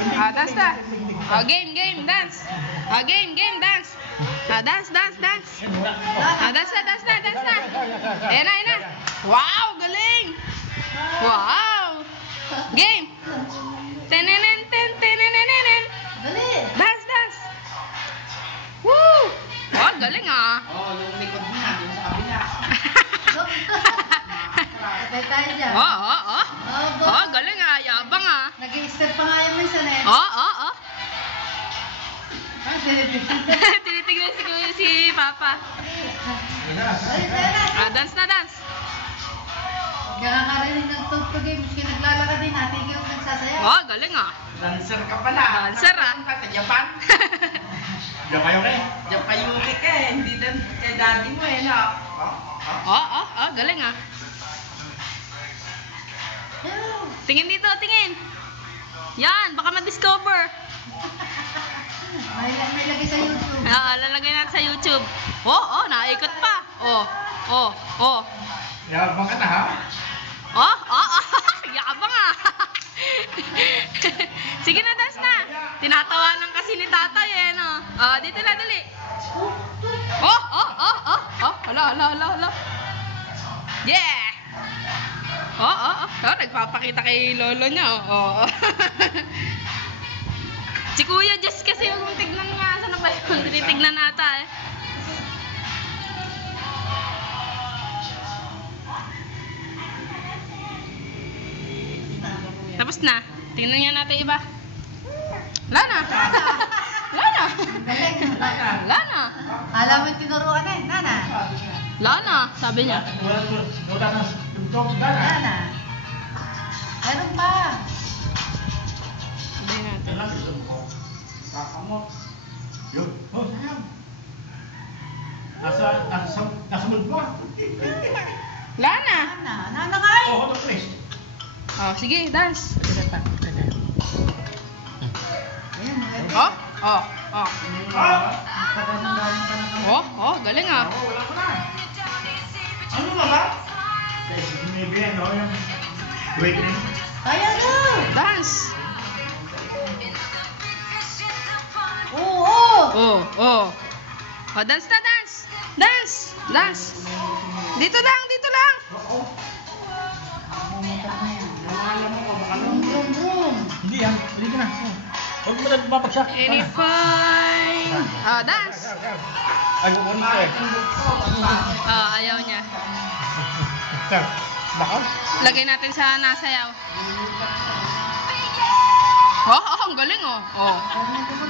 Dance na. Game, dance. Game, dance. Dance. Dance na. Ayan na. Wow, galing. Wow. Game. Tenenen. Dance. Woo. Oh, galing ah. Oh, yung likod niya, yung sa kabila. Patay tayo dyan. Oh, galing ah. Yabang ah. Nag-i-step pa nga yung minsan eh. Oh. Ah, Tinitignan si Papa. Dance na. Nakakarinig ng tugtog eh. Miski naglalakad din natin yung nagsasayaw. Oh, galing ah. Dancer ka pala. Dancer ah. Saan ka sa Japan? Japayuki ka eh. Hindi din kay daddy mo eh, no? Oh, galing ah. Tingin dito, tingin. Yan, baka ma-discover. May lagay sa YouTube. Lalagay natin sa YouTube. Oh, naikot pa. Oh. Yabang ka na ha? Oh, yabang ah. Sige na, dance na. Tinatawanan kasi ni tatay eh, no? Dito na, dali. Oh. Hala. Yeah. Oh, nagpapakita kay lolo niya, oh. Si Kuya Jess kasi yung tignan nga, sana ba yung tinitignan nata eh. Tapos na. Tingnan niya natin iba. Wala na. Alam mo yung tinuruan eh, Nana. Wala na, sabi niya. Wala na. Tugtog na. Nana. Meron pa. Sabihin natin. Kakamot. Yun. Oh, sayang. Nasa mood ba? Wala na. Nana nga eh. Oh, hold on please. Oh, sige, dance. Ayan, meron. Oh. Oh, galing ah. Oh, wala ko na. Ano na ba? Guys, maybe ano yung awakening. Kaya na. Dance. Oo. Oh, dance na, dance. Dito lang. Brum. Hindi yan. Hindi ka na. Huwag mo na mapagsak. Anyfine. Dance. Ay, huwag mo eh. Ayaw niya. Baka? Lagay natin sa nasayaw. Ang galing oh.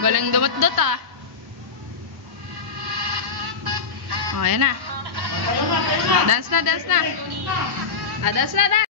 Galing dumat-dot ah. Ayan na. Dance na. Dance na.